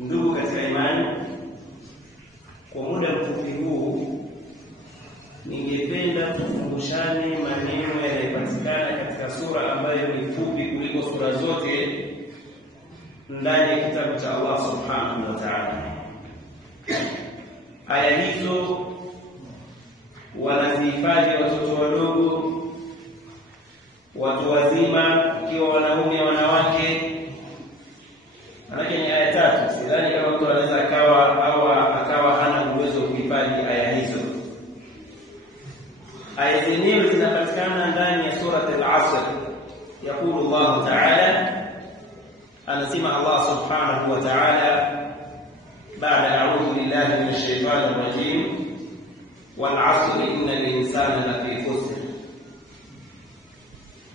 Ndugu katika imani, kwa muda mfupi huu ningependa tukumbushane maneno yanayopatikana katika sura ambayo ni fupi kuliko sura zote ndani ya kitabu cha Allah Subhanahu wa Ta'ala. Aya hizo wanazihifadhi watoto wadogo, watu wazima, ikiwa wanaume wanawake. Manake ni aya tatu. Sidhani kama mtu anaweza akawa hana uwezo kuhifadhi aya hizo. Aya zenyewe zinapatikana ndani ya sura Al-Asr. Yaqulu Allah Ta'ala, anasema Allah Subhanahu wa Ta'ala baada a'udhu billahi minash shaitanir rajim, wal 'asri innal insana lafi khusr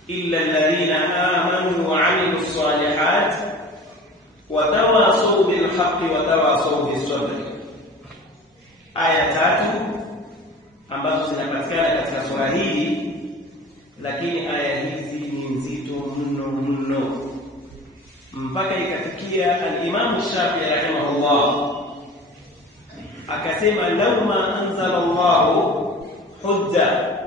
illa alladhina amanu wa 'amilus salihati watawasau bil haqqi watawasau bis sabr. Aya tatu ambazo zinapatikana katika sura hii, lakini aya hizi ni nzito mno mpaka ikafikia al-Imam Shafi'i rahimahullah akasema, law ma anzala Allahu hujja,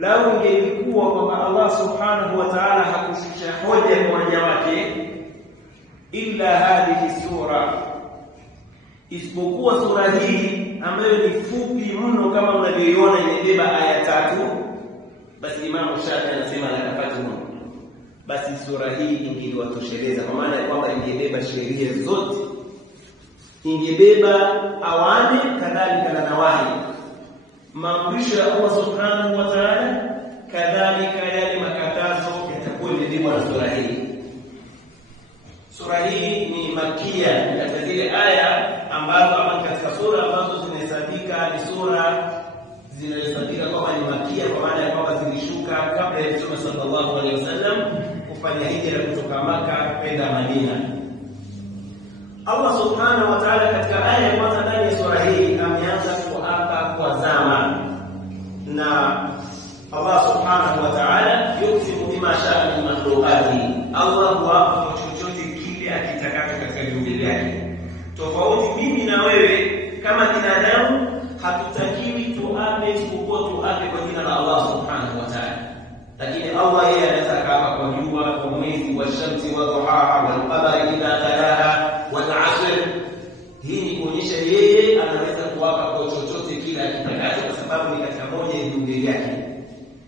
law ingelikuwa kwamba Allah Subhanahu wa Ta'ala hakushusha hoja kwa waja wake illa hadhihi sura, isipokuwa sura hii ambayo ni fupi mno kama mnavyoiona imebeba aya tatu, basi Imam Shafi'i anasema lakafatu, basi sura hii ingeliwatosheleza, kwa maana ya kwamba ingebeba sheria zote, ingebeba awami kadhalika na nawahi, maamrisho ya Allah Subhanahu wa Ta'ala, kadhalika yale makatazo yatakuwa yamebebwa na sura hii. Sura hii ni makia, katika zile aya ambazo ama katika sura ambazo zinahesabika ni sura zinahesabika kwamba ni makia, kwa maana ya kwamba zilishuka kabla ya Mtume sallallahu alaihi wasallam kufanya hijra kutoka Makka kwenda Madina. Allah Subhanahu wa Ta'ala katika aya ya kwanza ndani ya sura hii ameanza kuapa kwa zama, na Allah Subhanahu wa Ta'ala yuksimu bima sha'a min makhluqati, Allah huapa akitakacho katika viumbe vyake. Tofauti mimi na wewe kama binadamu hatutakiwi tuape isipokuwa tuape kwa jina la Allah Subhanahu wa Ta'ala, lakini Allah yeye anaweza kuapa kwa jua, kwa mwezi, wa shamsi wa duhaha, wal qamari idha talaha, wal 'asr. Hii ni kuonyesha yeye anaweza kuapa kwa chochote kile akitakacho, kwa sababu ni katika moja ya viumbe vyake.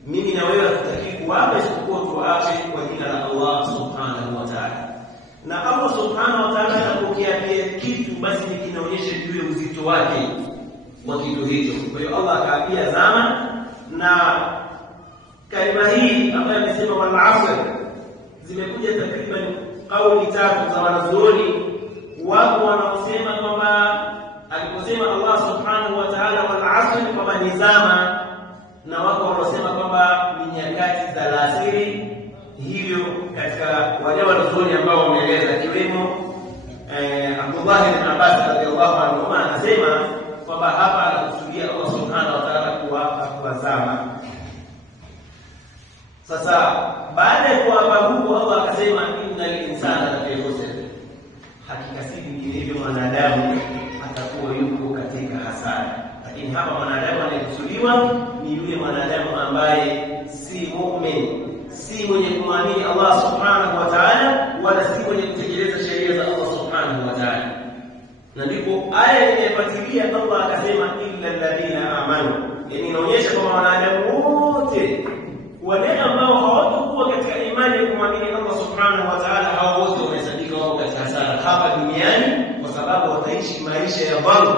Mimi na wewe hatutakiwi kuapa isipokuwa tuape kwa jina la Allah Subhanahu wa Ta'ala. Na Allah Subhanahu wa Ta'ala anapokiapia kitu, basi kinaonyesha juu ya uzito wake wa kitu hicho. Kwa hiyo Allah akaapia zama, na kalima hii ambayo amesema wal 'asr zimekuja takriban kauli tatu za wanazuoni. Wapo wanaosema kwamba aliposema Allah Subhanahu wa Ta'ala wal 'asr kwamba ni zama, na wako wanaosema kwamba ni nyakati za alasiri. Hivyo katika wale wanazuoni ambao wameeleza, kiwemo Abdullah ibn Abbas radhiyallahu anhu anasema kwamba hapa anakusudia Allah Subhanahu wa Ta'ala kwa zama. Sasa baada ya kuapa huko, Allah akasema innal insana lafi khusr, hakika si vinginevyo mwanadamu atakuwa yuko katika hasara. Lakini hapa mwanadamu anayekusudiwa ni yule mwanadamu ambaye si mu'min, si mwenye kumwamini Allah Subhanahu wa Ta'ala, wala si mwenye kutekeleza sheria za Allah Subhanahu wa Ta'ala. Na ndipo aya inayofuatilia Allah akasema illa alladhina amanu, yani inaonyesha kwamba wanadamu wote wale ambao hawatakuwa katika imani ya kumwamini Allah Subhanahu wa Ta'ala, hao wote wamehesabika wao katika hasara hapa duniani, kwa sababu wataishi maisha ya dhulma,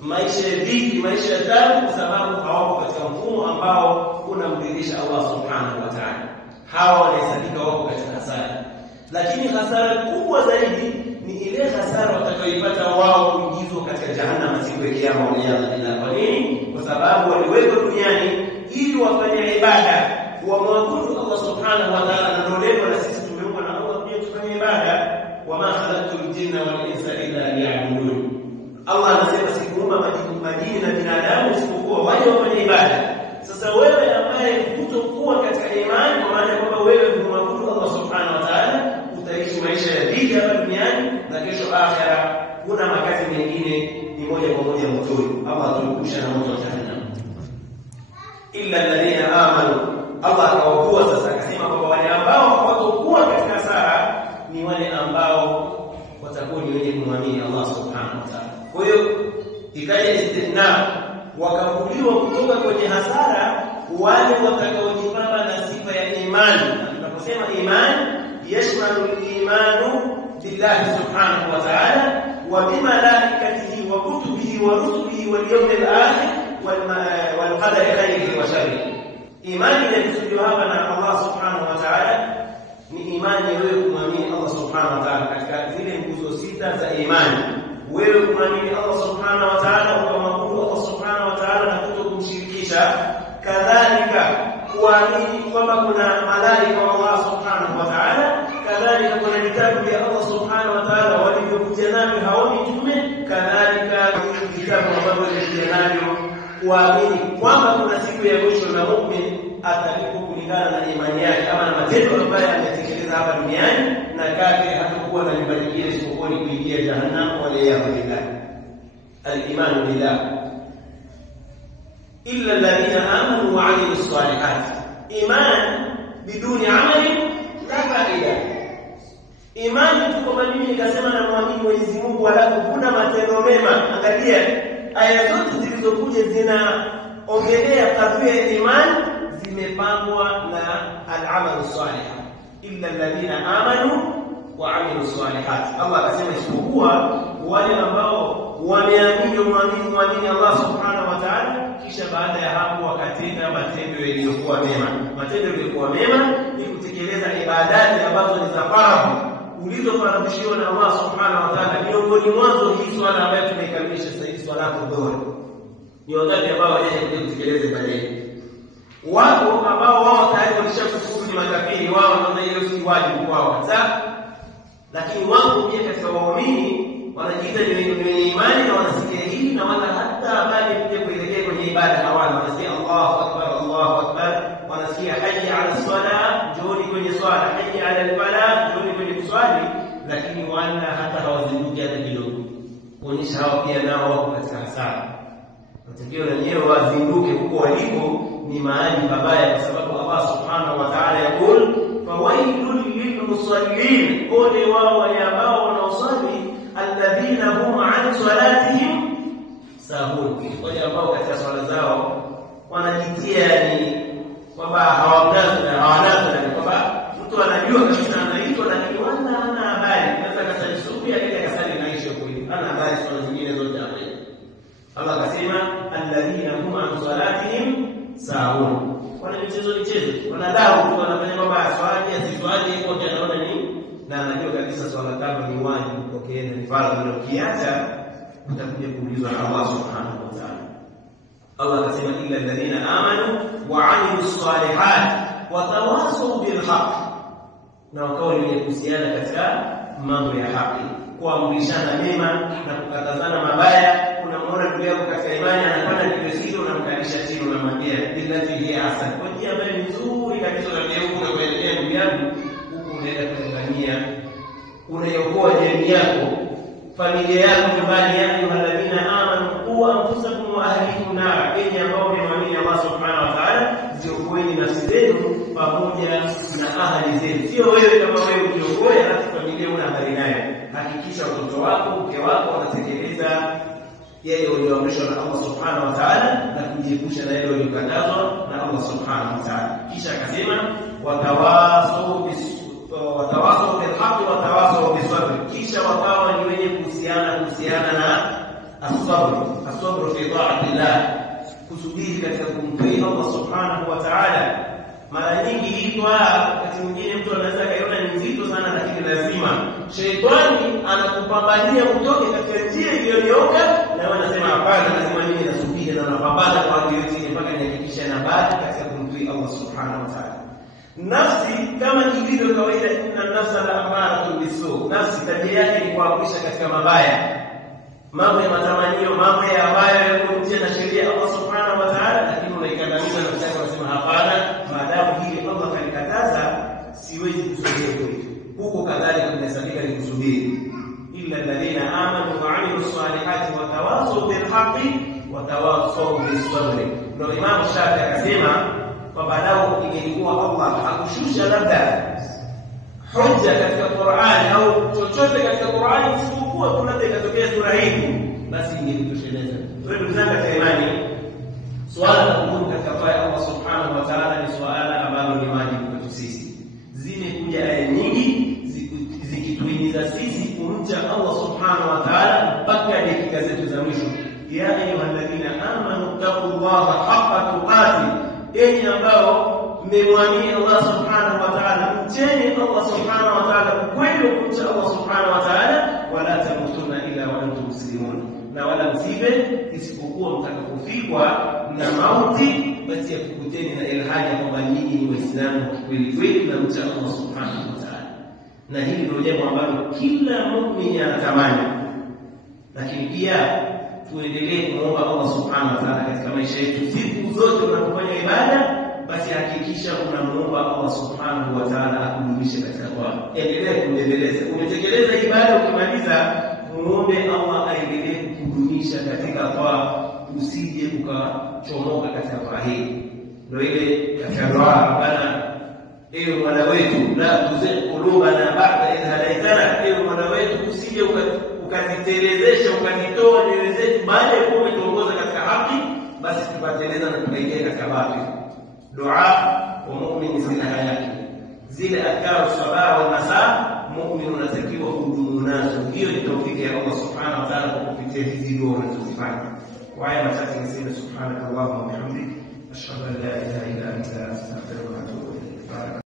maisha ya dhiki, maisha ya taabu, kwa sababu hawako katika mfumo ambao unamridhisha Allah Subhanahu wa Ta'ala. Hawa wanahesabika wako katika hasara. Lakini hasara kubwa zaidi ni ile hasara watakayoipata wao kuingizwa katika jahannam siku ya kiyama. Kwa nini? Kwa sababu waliwekwa duniani ili wafanye ibada, wamwabudu Allah Subhanahu wa Ta'ala, na ndio lengo la sisi tumeumbwa na Allah pia tufanye ibada. Wama khalaqtul jinna wal insa illa liya'budun. Allah anasema sikuumba majini na binadamu isipokuwa waje wafanye ibada. Sasa wewe ambaye hutokuwa katika imani, kwa maana kwamba wewe humwabudu Allah Subhanahu wa Ta'ala, utaishi maisha ya dhiki hapa duniani, na kesho akhera kuna makazi mengine ni moja kwa moja motoni. Allah atuepushe na moto wa jahannam. Illa alladhina amanu, Allah akawaokoa sasa, akasema kwamba wale ambao hawatakuwa katika hasara ni wale ambao watakuwa ni wenye kumwamini Allah subhanahu wa ta'ala. Kwa hiyo ikaja istithna, wakavuliwa kutoka kwenye hasara wale watakaojipamba na sifa ya imani. Tunaposema imani yashmalu al-imanu billahi subhanahu wa ta'ala wa bimalaikatihi wa kutubihi wa rusulihi wal yawmil akhir wal qadari khairihi wa sharrihi. Imani inayokusudiwa hapa na Allah subhanahu wa ta'ala ni imani wewe kumwamini Allah subhanahu wa ta'ala katika zile nguzo sita za imani. Wewe kumwamini Allah subhanahu wa ta'ala, ukamwabudu Allah subhanahu wa ta'ala na kutokumshirikisha. Kadhalika kuamini kwamba kuna malaika wa Allah subhanahu wa ta'ala, kadhalika kuna vitabu vya Allah subhanahu wa ta'ala walivyokuja navyo hao mitume, kadhalika vitabu ambavyo vilikuja navyo, kuamini kwamba kuna siku ya mwisho na muumini atalipwa kulingana na imani yake ama na matendo ambayo ametekeleza hapa duniani, na kafiri hatakuwa na nyumba nyingine isipokuwa ni kuingia jahannam. Wala yahudillah al-iman billah illa alladhina amanu wa 'amilus salihat. Iman biduni amali la faida. Imani tu kwamba mimi nikasema na muamini Mwenyezi Mungu alafu kuna matendo mema. Angalia aya zote zilizokuja zinaongelea kadhia ya imani zimepangwa na al-amal salih. Illa alladhina amanu wa 'amilus salihat. Allah akasema isipokuwa wale ambao wameamini muamini Allah subhanahu wa ta'ala, kisha baada ya hapo wakatenda matendo yaliyokuwa mema. Matendo yaliyokuwa mema ni kutekeleza ibadati ambazo ni za faradhi ulizofaradhishiwa na Allah subhanahu wa ta'ala. Miongoni mwazo hii swala ambayo tumeikamilisha sasa hivi, swala dhuhur, ni wakati ambao yeye kutekeleza ibada hii. Wako ambao wao tayari walishakufuru ni makafiri, wao ndio ile si wajibu kwao sasa. Lakini wao pia katika waumini wanajiita ni wenye imani na wanasikia hili, na wala hata bali kuja kuelekea kwenye ibada hawana. Wanasikia Allahu akbar, Allahu akbar, wanasikia hayya ala salah, njooni kwenye swala, hayya ala al-falah, njooni kwenye kuswali, lakini wala hata hawazinduki hata kidogo, kuonyesha hao pia nao wako katika hasara. Watakiwa wenyewe wazinduke huko waliko, ni mahali pabaya, kwa sababu Allah subhanahu wa ta'ala yakul fawailul lilmusallin, ole wao wale ambao wanaosali, alladhina hum an salatihim sahun, wale ambao katika swala zao wanajitia ni kwamba hawanazo, kwamba mtu anajua kabisa anaitwa lakini wala hana habari. Anaweza kasali subuhi akaja kasali na isho kweli, hana habari swala zingine zote hapo. Allah akasema alladhina hum an salatihim sahun, wana michezo wanadau, wanafanya kwamba swali asiswali kwa anaona nini, na anajua kabisa swala tano ni wajibu pokea ni faradhi, na ukiacha utakuja kuulizwa na Allah subhanahu wa ta'ala. Allah akasema illa alladhina amanu wa 'amilus salihat wa tawasaw bil haqq, na wakawa ni kuhusiana katika mambo ya haki, kuamrishana mema na kukatazana mabaya. Unamwona ndugu yako katika imani anapanda kibesio, unamkalisha chini, unamwambia billati hi ahsan, kwa njia ambayo ni nzuri kabisa, na kuelekea ndugu yangu huko unaenda kulingania, unaiokoa jamii yako, familia yako, nyumbani yako. Alladhina amanu qu anfusakum wa ahlikum nar, enyi ambao mmemwamini Allah subhanahu wa ta'ala, ziokoeni nafsi zenu pamoja na ahli zenu. Sio wewe kama wewe ujiokoe halafu familia una habari nayo. Hakikisha watoto wako, mke wako wanatekeleza yale walioamrishwa na Allah subhanahu wa ta'ala na kujiepusha na yale waliokatazwa na Allah subhanahu wa ta'ala. Kisha akasema watawasaw bil haqq wa tawasaw bis sabr, kisha wakawa ni wenye kuhusiana na as-sabr fi ta'atillah, kusubiri katika kumtii Allah subhanahu wa ta'ala. Mara nyingi hii wakati mwingine mtu anaweza kaiona ni nzito sana, lakini lazima sheitani anakupambania utoke katika njia iliyonyooka, na wewe unasema hapana, lazima mimi nasubiri na napambana kwa ajili yote mpaka nihakikishe nabaki katika kumtii Allah subhanahu wa ta'ala. Nafsi kama ilivyo kawaida, inna nafsa la amaratun bisu, nafsi tabia yake ni kuamrisha katika mabaya, mambo ya matamanio, mambo ya ambayo yako nje na sheria Allah subhanahu wa ta'ala, lakini unaikandamiza na kusema unasema hapana, maadamu hili Allah kanikataza siwezi kusubiri kwetu. Huko kadhalika tunasabika ni kusubiri. haqqi wa tawassaw bis sabr. Ndio Imam Shafi akasema kwamba lao ingelikuwa Allah hakushusha labda hujja katika Qur'an au chochote katika Qur'an isipokuwa tunataka ikatokea sura hii, basi ingetosheleza. Kwa hiyo ndugu zangu katika imani, swala la kudumu katika taa ya Allah subhanahu wa ta'ala ni swala ambalo ni wajibu kwetu sisi. Zimekuja aya nyingi zikituhimiza sisi kumcha Allah subhanahu wa ta'ala mpaka dakika zetu za mwisho. Ya ayyuhalladhina amanu taqullaha haqqa tuqatih, enyi ambao mmemwamini Allah subhanahu wa ta'ala, mcheni Allah subhanahu wa ta'ala kweli kumcha Allah subhanahu wa ta'ala, wala tamutunna illa wa antum muslimun, na wala msife isipokuwa mtakapofikwa na mauti, basi yakukuteni na ilhaji kwamba nyinyi ni Waislamu kweli kweli na mcha Allah subhanahu wa ta'ala. Na hili ndio jambo ambalo kila muumini anatamani. Lakini pia tuendelee kumwomba Allah subhanahu wa ta'ala katika maisha yetu. Siku zote unapofanya ibada, basi hakikisha unamuomba Allah subhanahu wa ta'ala akudumishe katika toba. Endelea kuendeleza. Umetekeleza ibada, ukimaliza muombe Allah aendelee kukudumisha katika toba, usije ukachomoka katika toba hii. Ndio ile katika dua, Rabbana, ewe Mola wetu, la tuzigh qulubana ba'da idh hadaytana, ewe Mola wetu usije ukazitelezesha ukazitoa nyoyo zetu baada ya kuwa umetuongoza katika haki, basi tupateleza na tukaingia katika batili. Dua kwa muumini zina hayati, zile adhkar sabah wal masa, muumini unatakiwa kudumu nazo. Hiyo ni tawfiki ya Allah subhanahu wa ta'ala kwa kupitia hizi dua unazozifanya. Kwa haya machache niseme subhanakallahumma wa bihamdika ashhadu an la ilaha illa anta astaghfiruka wa atubu ilayk.